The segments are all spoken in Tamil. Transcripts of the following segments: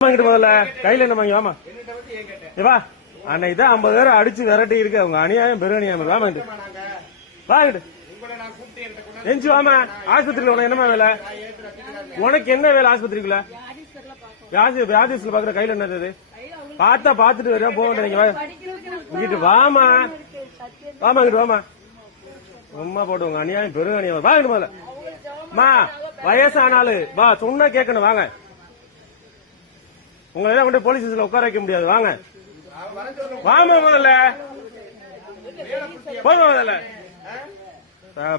வாங்கிட்டு முதல்ல கையில என்ன வாங்கி வாமா வா அன்னைக்கு தான் 50 பேரை அடிச்சு விரட்டி இருக்கு அவங்க அநியாயம் பெரு அநியாயம் வாங்கிட்டு வாங்கிட்டு எஞ்சி வாமா ஆஸ்பத்திரியில உனக்கு என்னமா வேலை உனக்கு என்ன வேலை ஆஸ்பத்திரிக்குள்ள வியாதிஸ்ல பாக்குற கையில என்னது பார்த்தா பாத்துட்டு வரையா போக இங்கிட்டு வாமா வாமா இங்கிட்டு வாமா உமா போட்டு உங்க அநியாயம் பெரு அநியாயம் வாங்கிட்டு முதல்ல மா வயசானாலு வா சொன்னா கேட்கணும் வாங்க உங்களை எல்லாம் கொண்டு போலீஸ் ஸ்டேஷன்ல உட்கார வைக்க முடியாது வாங்க வாமா முதல்ல போங்க முதல்ல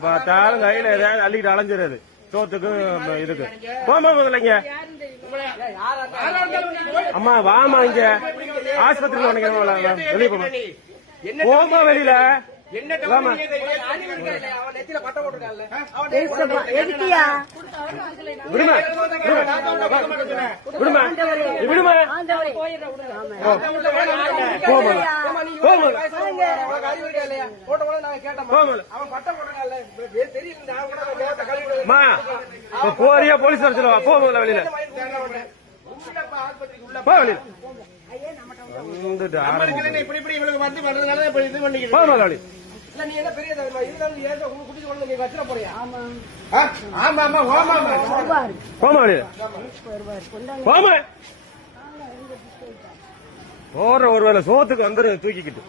பார்த்தாலும் கையில ஏதாவது அள்ளிட்டு அலைஞ்சிருது சோத்துக்கு இதுக்கு போமா முதல்ல இங்க அம்மா வாமா இங்க ஆஸ்பத்திரியில உனக்கு வெளியே போமா போமா வெளியில விடுமா விடுமா விடுமா போறியா போலீஸ் வச்சிருவா போகல வெளியில போ வெளியில போற ஒரு வேலை சோத்துக்கு வந்துரு தூக்கிக்கிட்டு